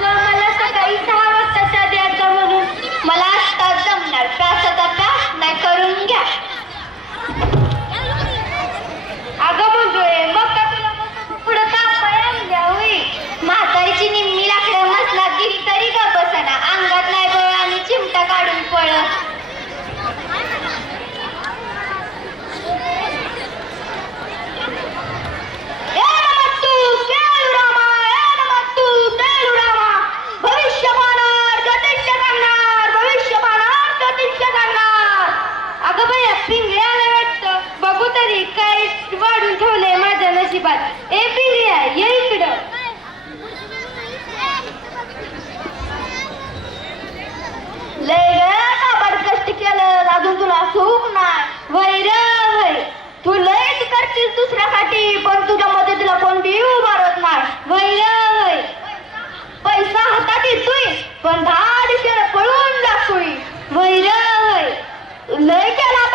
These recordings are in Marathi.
कितींदा सांगू ग मला सकाळी सहा बात नशिबात ए पिंगळ्या ये इकडं लय काबाड कष्ट केलं? अजून तुला सुख नाही. वैर वै तू लयच करशील दुसऱ्यासाठी पण तुझ्या मदतीला कोण बी उभारत नाही. वैर वै पैसा हातात येतोय पण दहा दिशेला पळून जातोय वैर वै लय केला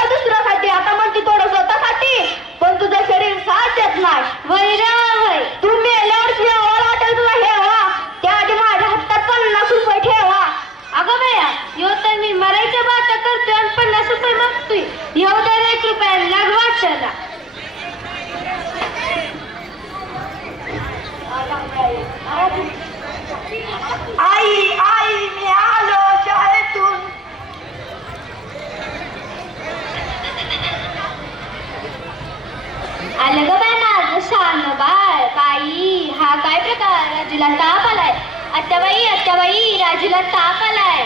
आई आई मी आलो शाळेतून आलं ग बाय माझं शान बाळ बाई हा काय प्रकार राजूला ताप आलाय. आत्याबाई आत्याबाई राजूला ताप आलाय.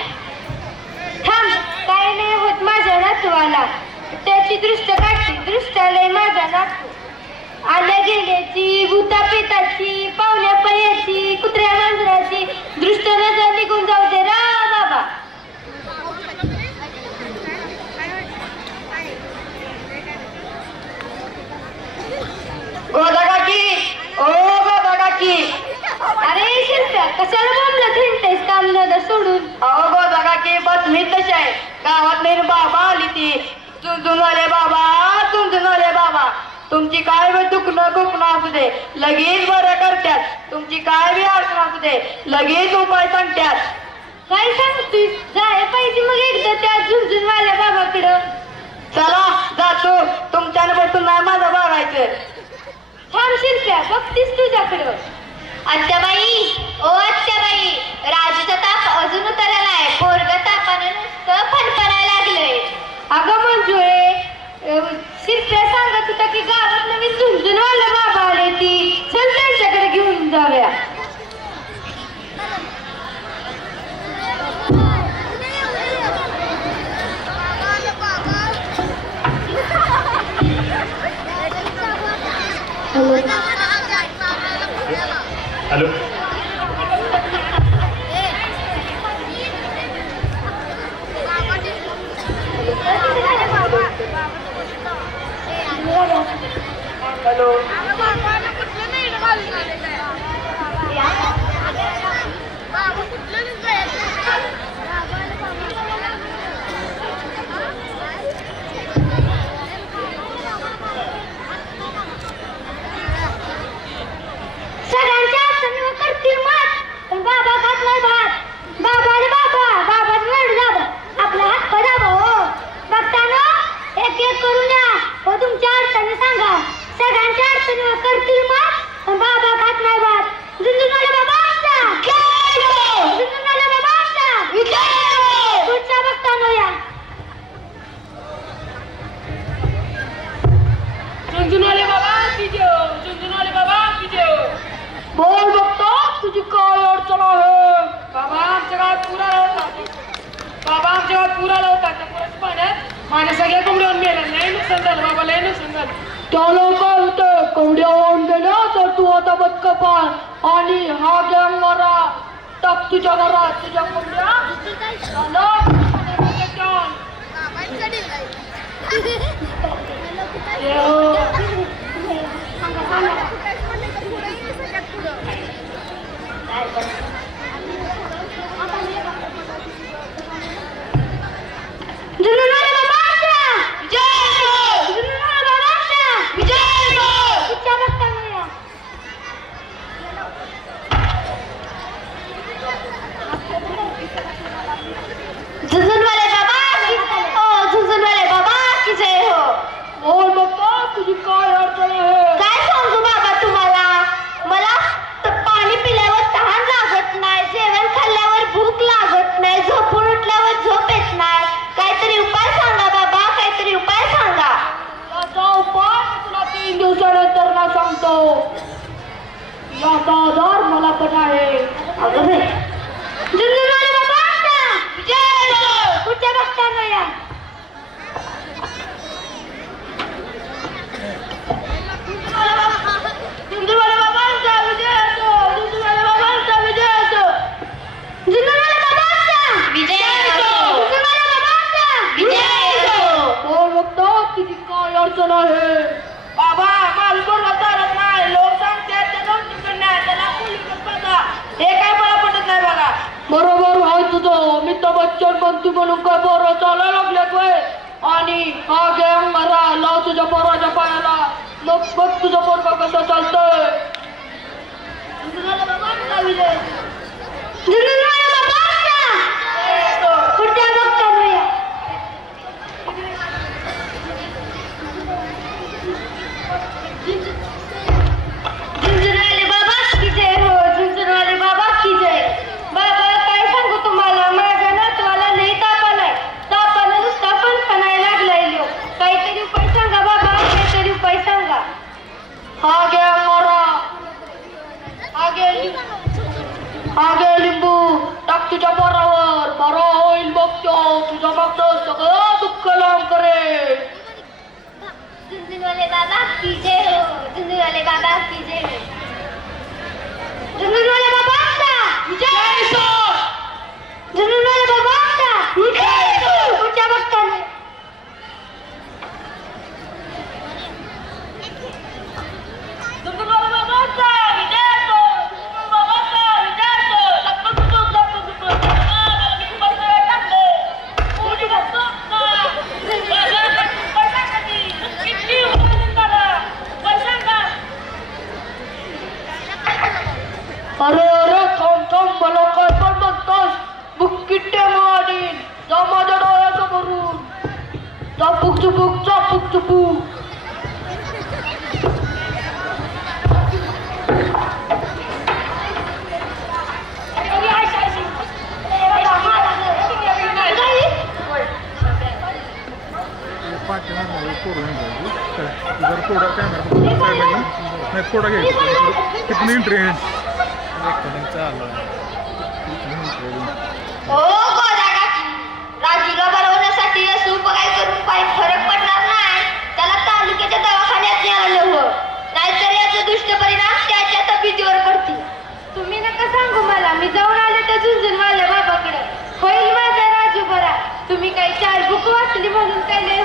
थांब काय नाही होत माझ्या नातवाला. त्याची दृष्ट काढते दृष्टालय माझा नातू. आल्या गेल्याची भूता पेताची पाहुण्या पर्याची कुत्र्या मांजराची दृष्ट चुंचुनवाले बाबा चुंचुनवाले बाबा तुमची काय बी दुखणं दुखणं असू दे लगेच बरं करत्यात. तुमची काय बी अडचण असू दे लगेच उपाय सांगत्यात. काय सांगतोय? जाय पाहिजे मग एकदा त्या झुंझुनवाल्या बाबाकडं. चला जातो तुमच्यानं बसून नाही माझं बघायचं. थांब शिल्प्या बघतीस तुझ्याकडं. आत्याबाई ओ हॅलो सगळ्यांच्या अडचणीवर करतील मात पण बाबा खात नाही भात बाबा रे बाबा बाबाच रड जाब आपला हात पदाब हो बघताना एक एक करून या हो तुमच्या अडचणी सांगा सगळ्यांच्या अडचणीवर करतील मात पण बाबा खात नाही भात झुंझुनवाले बाबा आमचा झुंझुनवाले बाबा आमचा पुढचा बघताना या झुंझुनवाले बाबा की जेव झुंझुनवाले बाबा की जेव बोल बघतो तुझी काय अडचण आहे बाबा आमच्या गावात पूर आला होता बाबा आमच्या गावात पूर आला होता त्या पुराच्या पाण्यात माझ्या सगळ्या कोंबड्यावर मेल्या लय नुकसान झालं बाबा लय नुकसान झालं. त्याला काय होतं कवड्या होऊन गेल्या हो, तर तू आता बदक पाय आणि हा गँग मारा. टाक तुझ्या घरात तुझ्या कोंबड्या. झालं? ये आमचा! जुनुनवाले बाबा आमचा! करतो याचा आधार मला पण आहे अगं बाई. बाबांचा विजय. असो कुठच्या बघताना या झुंझुनवाले बाबांचा विजय असो झुंझुनवाले बाबांचा विजय असो झुंझुनवाले बाबांचा विजय असो झुंझुनवाले बाबांचा विजय असो कोण बघतात किती काय अडचण आहे बाबा मालपूर चालत नाही लोक सांगतात ते दोन तिकडे नाही त्याला पोलीस बघा हे काय मला पटत नाही बघा बरोबर आहे तुझं अमिताभ बच्चन मंत्री म्हणून काय बरं चालायला लागल्यात वय? आणि हा गँग मरा लाव तुझ्या पोराच्या पायाला. मग बघ तुझं पोरगा कसं चालतंय? हा गे लिंबू टाक तुझ्या पोरावर बरा होईल बघतो तुझ्या मागचं सगळं दुःख लांब करेल झुंझुनवाले बाबा की जय हो झुंझुनवाले बाबा की जय हो झुंझुनवाले बाबांचा विजय फोडा घ्यायची किती इंटरेस्ट रेकॉर्डिंग चालू ओ गोदा काकी राजूला बरवण्यासाठी असू काय करून काही फरक पडणार नाही. त्याला तालुक्याच्या दवाखान्यात न्यायला हवं. नाहीतर याचे दुष्ट परिणाम त्याच्या तब्येतीवर पडतील. तुम्ही नका सांगू मला. मी जाऊन आले त्या झुंझुनवाल्या बाबाकडे. होईल माझा राजू बरा. तुम्ही काही चार बुक वाचली म्हणून काय लय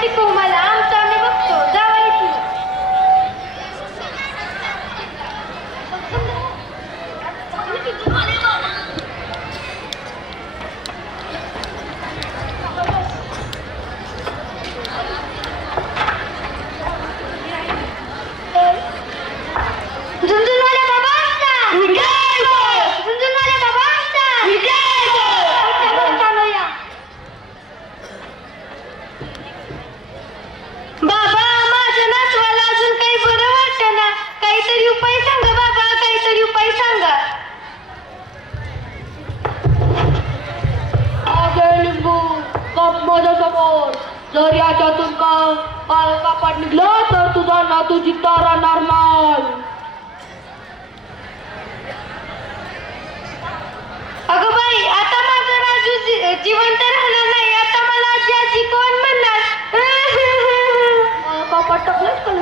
ficou uma lá जर याच्यातून का कापड निघलं तर तुझा नातू जिद्दा राहणार नाही. अगं बाई आता माझं राजू जिवंत राहणार नाही आता मला आजी आजी कोण म्हणणार? कापड टाकलंच का